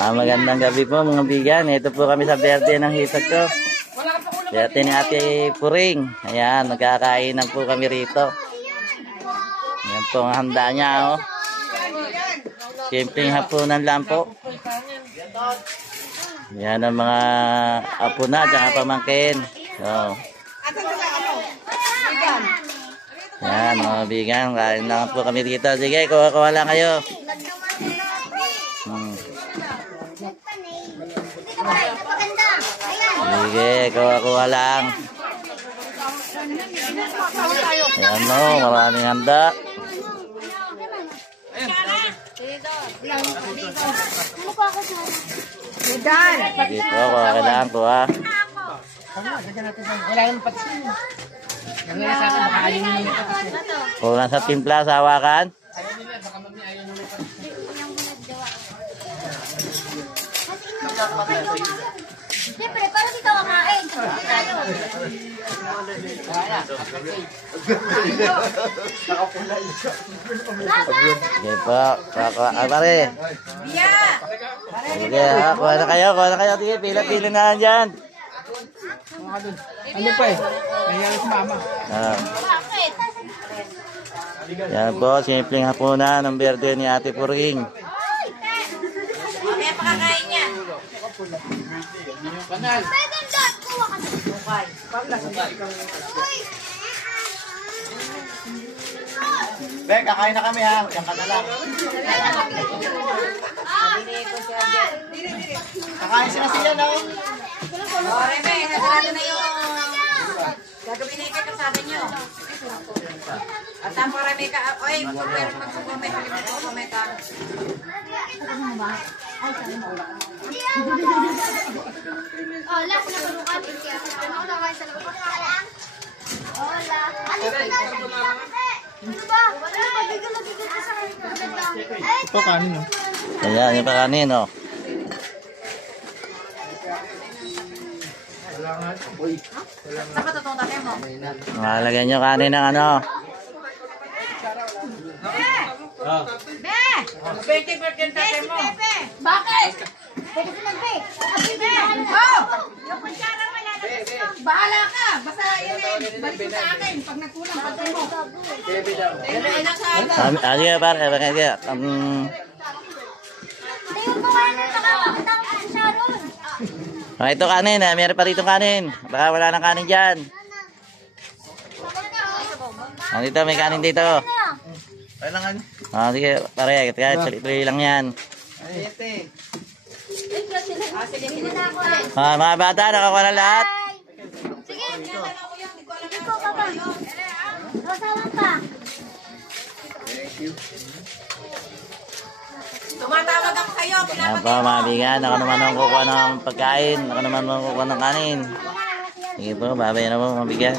Magandang gabi po mga bigan. Ito po kami sa berde ng hisag ko. Berde ni Ate Puring. Ayan, nagkakainan po kami rito. Ayan po ang handa niya. Oh. Simpleng hapunan lang po. Ayan ang mga apo na, tsaka pamangkin. So, ayan mga bigan, kain lang po kami dito. Sige, kuha lang kayo. Sige, kuha lang. Ayan mo, maraming handa. Sige po, kuha lang po ha. Kulang sa timpla, sa hawakan. Siyempre, parang ikaw ang kain. Sige po, pare. Sige ha, kuha na kayo. Sige, pila-pila na lang dyan. Ano pa eh? Nangyari si mama. Bakit? Yan po, simpleng hapunan ng berde ni Ate Puring. Kaya pakakain niya. Banal. Pagandot, kuha ka na. Bek, kakain na kami ha. Diyan ka na lang. Kakain sila siya no? Rebe, nadarado na yung gagawin na ikot sa atin nyo. At ang Rebe ka, oy, pero magsukomment, magsukomment ka. Oh, last na palukan. Ano ko lang kayo sa labas? Hola. Ano ba? Ano ba? Wala pa, bigyan sa kanya. Ito kanin no? Ayan, yung pakanin, oh. Saan ka totoong tatay mo? Malagyan nyo kanin ng ano. Be! 20% tatay mo. Bakit? Pwede ko nagbe. Oh! Yung kutsara mo na. Bahala ka! Basta yun eh. Balik mo sa akin. Pag nagkulang, patay mo. Dalain na sa akin. Sige, pare. Sige. Tingin ko nga na nakakita ko sa Sharon. Ito kanin, meron pa rito kanin. Baka wala nang kanin dyan. Dito, may kanin dito. Kailangan. Sige, pare. Tuloy lang yan. Mga bata, nakakuha na lahat. Sige. Ikaw pa ba? Kasama pa. Tumatawag ako sa'yo. Ayan po, mga bigan. Ako naman ang kukuha ng pagkain. Ako naman ang kukuha ng kanin. Sige po, babay na po, mga bigan.